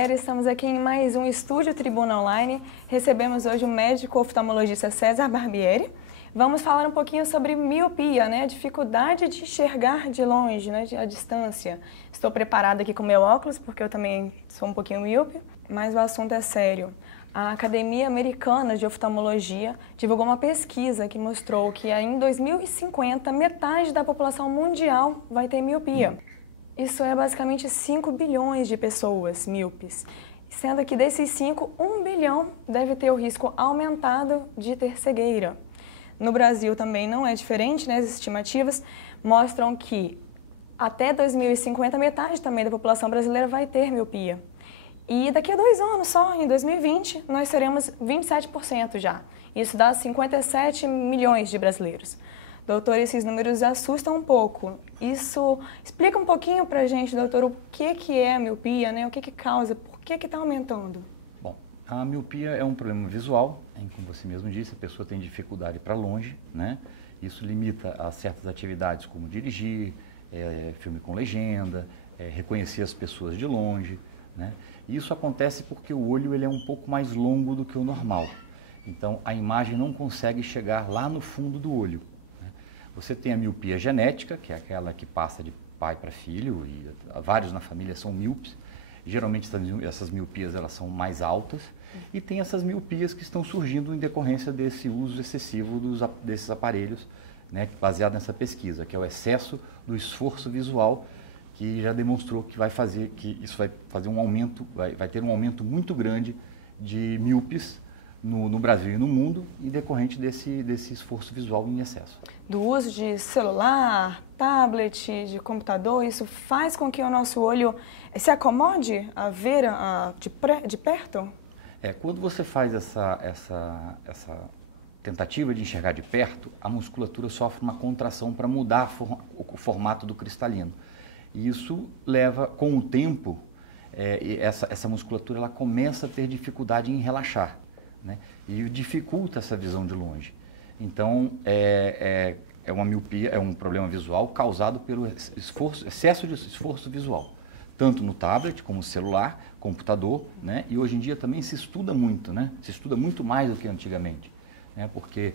galera, estamos aqui em mais um Estúdio Tribuna Online. Recebemos hoje o médico oftalmologista César Barbieri. Vamos falar um pouquinho sobre miopia, né? Dificuldade de enxergar de longe, né? A distância. Estou preparada aqui com meu óculos, porque eu também sou um pouquinho míope, mas o assunto é sério. A Academia Americana de Oftalmologia divulgou uma pesquisa que mostrou que em 2050 metade da população mundial vai ter miopia. Isso é basicamente 5 bilhões de pessoas míopes, sendo que desses 5, 1 bilhão deve ter o risco aumentado de ter cegueira. No Brasil também não é diferente, né? As estimativas mostram que até 2050 metade também da população brasileira vai ter miopia. E daqui a 2 anos só, em 2020, nós teremos 27% já. Isso dá 57 milhões de brasileiros. Doutor, esses números assustam um pouco. Isso explica um pouquinho pra gente, doutor, o que é a miopia, né? O que causa, por que está aumentando? Bom, a miopia é um problema visual, como você mesmo disse, a pessoa tem dificuldade para longe, né? Isso limita a certas atividades como dirigir, filme com legenda, reconhecer as pessoas de longe, né? Isso acontece porque o olho ele é um pouco mais longo do que o normal. Então, a imagem não consegue chegar lá no fundo do olho. Você tem a miopia genética, que é aquela que passa de pai para filho, e vários na família são míopes. Geralmente essas miopias elas são mais altas, e tem essas miopias que estão surgindo em decorrência desse uso excessivo desses aparelhos, né, baseado nessa pesquisa, que é o excesso do esforço visual, que já demonstrou que isso vai fazer um aumento, vai ter um aumento muito grande de míopes no Brasil e no mundo, e decorrente desse esforço visual em excesso. Do uso de celular, tablet, de computador, isso faz com que o nosso olho se acomode a ver de perto? Quando você faz essa tentativa de enxergar de perto, a musculatura sofre uma contração para mudar o formato do cristalino. E isso leva, com o tempo, essa musculatura ela começa a ter dificuldade em relaxar, né? E dificulta essa visão de longe. Então, é uma miopia, é um problema visual causado pelo excesso de esforço visual, tanto no tablet, como no celular, computador, né? E hoje em dia também se estuda muito, né? Se estuda muito mais do que antigamente, né? Porque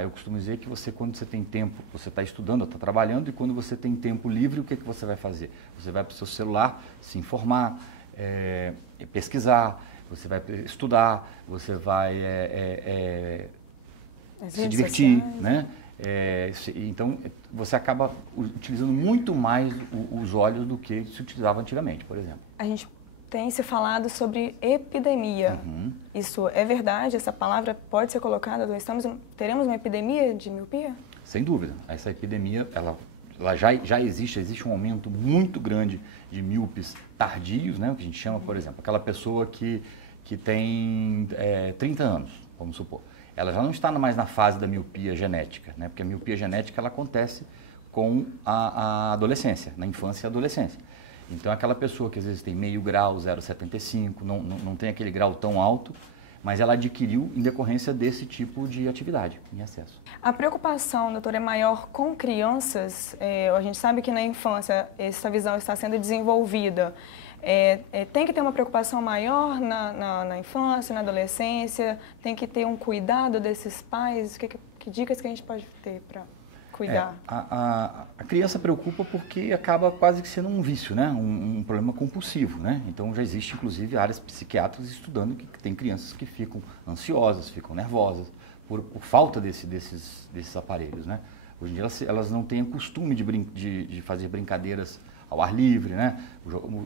eu costumo dizer que quando você tem tempo, você está estudando, está trabalhando, e quando você tem tempo livre, o que você vai fazer? Você vai para o seu celular se informar, pesquisar, você vai estudar, você vai se divertir, sociais, né? Então, você acaba utilizando muito mais os olhos do que se utilizava antigamente, por exemplo. A gente tem se falado sobre epidemia. Uhum. Isso é verdade? Essa palavra pode ser colocada? Teremos uma epidemia de miopia? Sem dúvida. Essa epidemia, ela já existe um aumento muito grande de míopes tardios, né? O que a gente chama, por exemplo, aquela pessoa que tem 30 anos, vamos supor. Ela já não está mais na fase da miopia genética, né? Porque a miopia genética ela acontece com a adolescência, na infância e adolescência. Então, aquela pessoa que às vezes tem meio grau, 0,75, não tem aquele grau tão alto, mas ela adquiriu em decorrência desse tipo de atividade em excesso. A preocupação, doutor, é maior com crianças? A gente sabe que na infância essa visão está sendo desenvolvida. Tem que ter uma preocupação maior na infância, na adolescência? Tem que ter um cuidado desses pais? Que dicas que a gente pode ter para cuidar? A criança preocupa porque acaba quase que sendo um vício, né? Um problema compulsivo, né? Então já existe inclusive áreas psiquiátricas estudando que tem crianças que ficam ansiosas, ficam nervosas por falta desses aparelhos, né? Hoje em dia elas não têm o costume de fazer brincadeiras ao ar livre, né?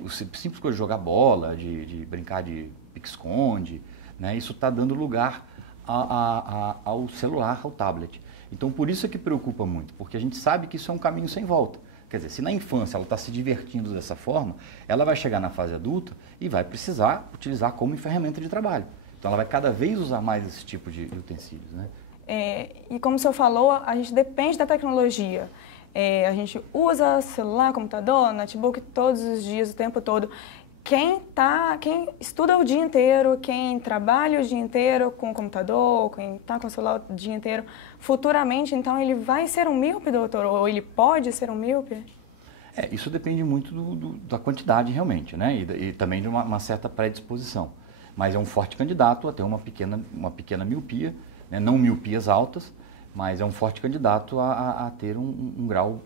Simples coisa de jogar bola, de brincar de pique-esconde, né? Isso está dando lugar ao celular, ao tablet. Então, por isso é que preocupa muito, porque a gente sabe que isso é um caminho sem volta. Quer dizer, se na infância ela está se divertindo dessa forma, ela vai chegar na fase adulta e vai precisar utilizar como ferramenta de trabalho. Então, ela vai cada vez usar mais esse tipo de utensílios, né? E como o senhor falou, a gente depende da tecnologia. A gente usa celular, computador, notebook todos os dias, o tempo todo. Quem estuda o dia inteiro, quem trabalha o dia inteiro com o computador, quem está com o celular o dia inteiro, futuramente, então, ele vai ser um míope, doutor? Ou ele pode ser um míope? Isso depende muito da quantidade realmente, né? E também de uma certa predisposição. Mas é um forte candidato a ter uma pequena miopia, né? Não miopias altas, mas é um forte candidato a ter um grau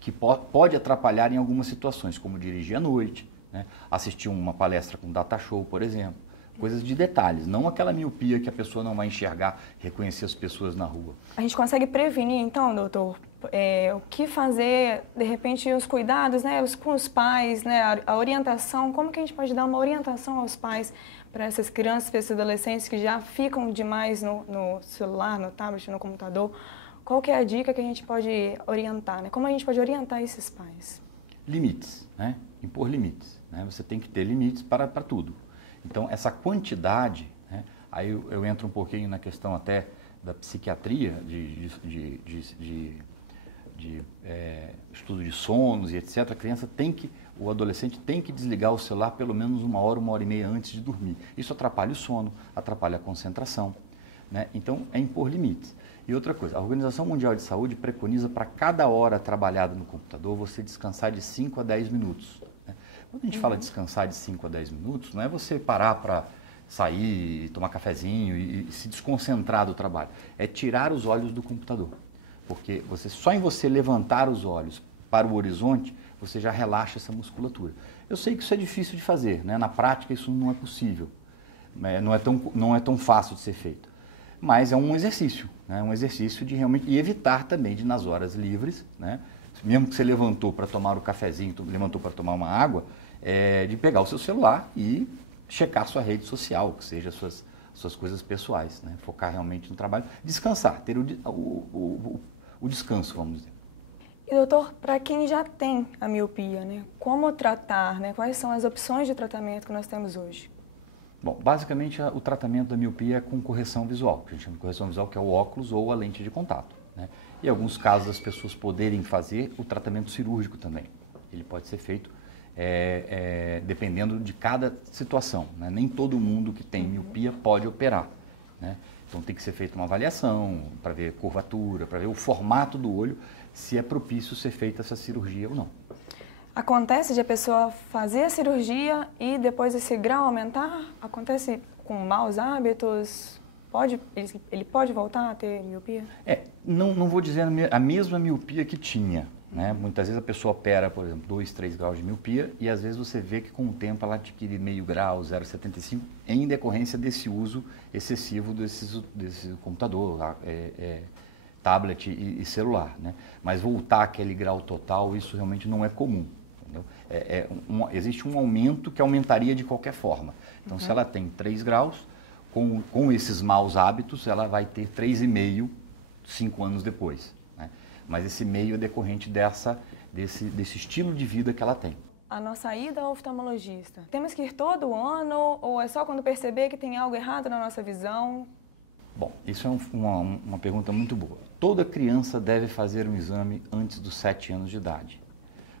que pode atrapalhar em algumas situações, como dirigir à noite, né? Assistir uma palestra com data show, por exemplo. Coisas de detalhes, não aquela miopia que a pessoa não vai enxergar, reconhecer as pessoas na rua. A gente consegue prevenir, então, doutor, o que fazer, de repente, os cuidados, né, com os pais, né, a orientação, como que a gente pode dar uma orientação aos pais para essas crianças, para esses adolescentes que já ficam demais no celular, no tablet, no computador? Qual que é a dica que a gente pode orientar, né? Como a gente pode orientar esses pais? Limites, né? Impor limites, né? Você tem que ter limites para tudo. Então, essa quantidade, né? Aí eu entro um pouquinho na questão até da psiquiatria, de estudo de sonos e etc. O adolescente tem que desligar o celular pelo menos 1 hora e meia antes de dormir. Isso atrapalha o sono, atrapalha a concentração, né? Então, é impor limites. E outra coisa, a Organização Mundial de Saúde preconiza para cada hora trabalhada no computador você descansar de 5 a 10 minutos. Né? Quando a gente fala descansar de 5 a 10 minutos, não é você parar para sair, tomar cafezinho e se desconcentrar do trabalho. É tirar os olhos do computador. Porque só em você levantar os olhos para o horizonte, você já relaxa essa musculatura. Eu sei que isso é difícil de fazer, né? Na prática isso não é possível, não é tão fácil de ser feito. Mas é um exercício, né? Um exercício de realmente e evitar também de nas horas livres, né? Mesmo que você levantou para tomar o cafezinho, levantou para tomar uma água, de pegar o seu celular e checar sua rede social, que seja suas coisas pessoais, né? Focar realmente no trabalho, descansar, ter o descanso, vamos dizer. E doutor, para quem já tem a miopia, né? Como tratar, né? Quais são as opções de tratamento que nós temos hoje? Bom, basicamente o tratamento da miopia é com correção visual, que a gente chama de correção visual, que é o óculos ou a lente de contato, né? E em alguns casos as pessoas poderem fazer o tratamento cirúrgico também. Ele pode ser feito dependendo de cada situação, né? Nem todo mundo que tem miopia pode operar, né? Então tem que ser feita uma avaliação para ver curvatura, para ver o formato do olho, se é propício ser feita essa cirurgia ou não. Acontece de a pessoa fazer a cirurgia e depois esse grau aumentar? Acontece com maus hábitos? Ele pode voltar a ter miopia? Não vou dizer a mesma miopia que tinha, né? Muitas vezes a pessoa opera, por exemplo, 2, 3 graus de miopia e às vezes você vê que com o tempo ela adquire meio grau, 0,75 em decorrência desse uso excessivo desse computador, tablet e celular, né? Mas voltar àquele grau total, isso realmente não é comum. Existe um aumento que aumentaria de qualquer forma. Então, se ela tem 3 graus, com esses maus hábitos, ela vai ter 3,5, 5 anos depois, né? Mas esse meio é decorrente desse estilo de vida que ela tem. A nossa ida ao oftalmologista, temos que ir todo ano ou é só quando perceber que tem algo errado na nossa visão? Bom, isso é uma pergunta muito boa. Toda criança deve fazer um exame antes dos 7 anos de idade.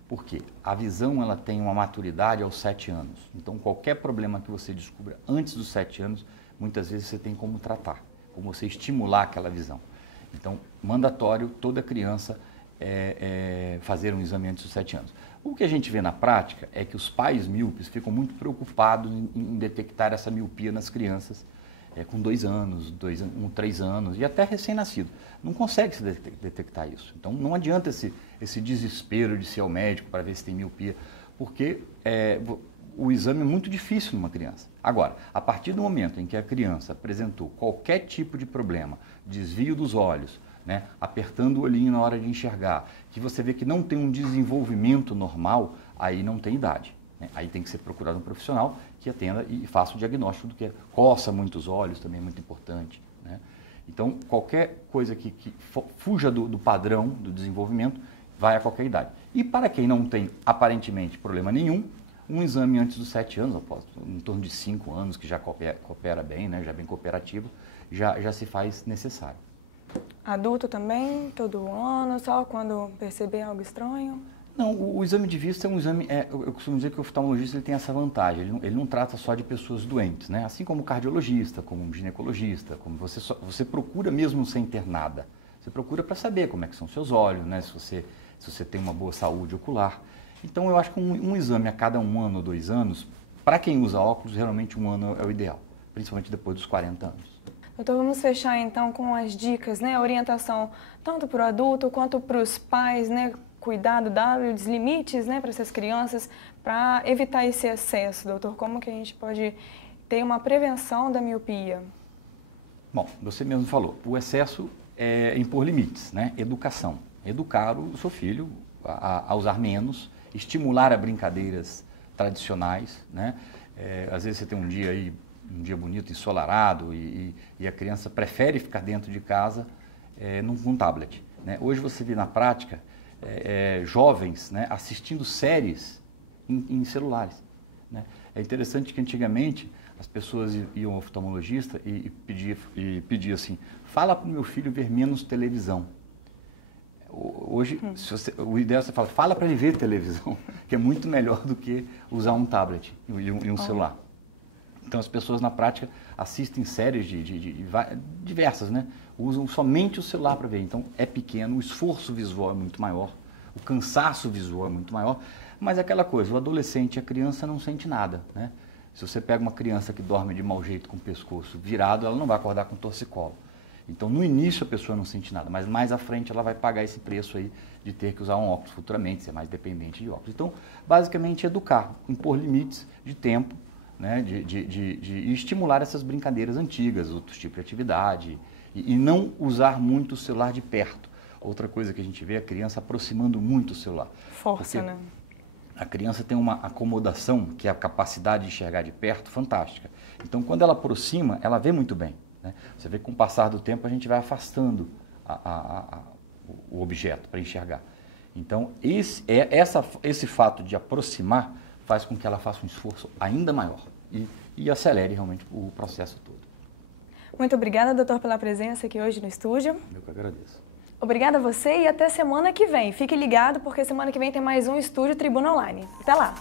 Por quê? A visão ela tem uma maturidade aos 7 anos. Então, qualquer problema que você descubra antes dos 7 anos, muitas vezes você tem como tratar, como você estimular aquela visão. Então, mandatório toda criança fazer um exame antes dos 7 anos. O que a gente vê na prática é que os pais míopes ficam muito preocupados em detectar essa miopia nas crianças com 2 anos, 3 anos e até recém-nascido. Não consegue se detectar isso. Então, não adianta esse desespero de ser ao médico para ver se tem miopia, porque o exame é muito difícil numa criança. Agora, a partir do momento em que a criança apresentou qualquer tipo de problema, desvio dos olhos, né, apertando o olhinho na hora de enxergar, que você vê que não tem um desenvolvimento normal, aí não tem idade. Aí tem que ser procurado um profissional que atenda e faça o diagnóstico do que é. Coça muito os olhos, também é muito importante, né? Então, qualquer coisa que fuja do padrão do desenvolvimento, vai a qualquer idade. E para quem não tem, aparentemente, problema nenhum, um exame antes dos 7 anos, em torno de 5 anos, que já coopera bem, né? Já é bem cooperativo, já se faz necessário. Adulto também, todo ano, só quando perceber algo estranho? Não, o exame de vista é um exame, eu costumo dizer que o oftalmologista ele tem essa vantagem, ele não trata só de pessoas doentes, né? Assim como o cardiologista, como o ginecologista, como você procura mesmo sem ter nada. Você procura para saber como é que são seus olhos, né? Se você tem uma boa saúde ocular. Então eu acho que um exame a cada 1 ano ou 2 anos, para quem usa óculos, realmente 1 ano é o ideal, principalmente depois dos 40 anos. Doutor, vamos fechar então com as dicas, né? A orientação tanto para o adulto quanto para os pais, né? Cuidado, dar os limites, né, para essas crianças, para evitar esse excesso, doutor. Como que a gente pode ter uma prevenção da miopia? Bom, você mesmo falou, o excesso é impor limites, né? Educação. Educar o seu filho a usar menos, estimular a brincadeiras tradicionais, né? Às vezes você tem um dia aí, um dia bonito, ensolarado, e a criança prefere ficar dentro de casa num tablet, né? Hoje você vê na prática jovens, né, assistindo séries em celulares, né? É interessante que antigamente as pessoas iam ao oftalmologista e pediam assim, fala para o meu filho ver menos televisão. Hoje, o ideal é você falar, fala para ele ver televisão, que é muito melhor do que usar um tablet e um celular. Então as pessoas na prática assistem séries diversas, né? Usam somente o celular para ver. Então é pequeno, o esforço visual é muito maior, o cansaço visual é muito maior, mas é aquela coisa, o adolescente e a criança não sente nada, né? Se você pega uma criança que dorme de mau jeito com o pescoço virado, ela não vai acordar com torcicolo. Então no início a pessoa não sente nada, mas mais à frente ela vai pagar esse preço aí de ter que usar um óculos futuramente, ser mais dependente de óculos. Então basicamente educar, impor limites de tempo, né, de estimular essas brincadeiras antigas, outros tipos de atividade, e não usar muito o celular de perto. Outra coisa que a gente vê é a criança aproximando muito o celular. Força, né? A criança tem uma acomodação, que é a capacidade de enxergar de perto, fantástica. Então, quando ela aproxima, ela vê muito bem, né? Você vê que com o passar do tempo a gente vai afastando o objeto para enxergar. Então, esse fato de aproximar faz com que ela faça um esforço ainda maior e acelere realmente o processo todo. Muito obrigada, doutor, pela presença aqui hoje no estúdio. Eu que agradeço. Obrigada a você e até semana que vem. Fique ligado porque semana que vem tem mais um Estúdio Tribuna Online. Até lá!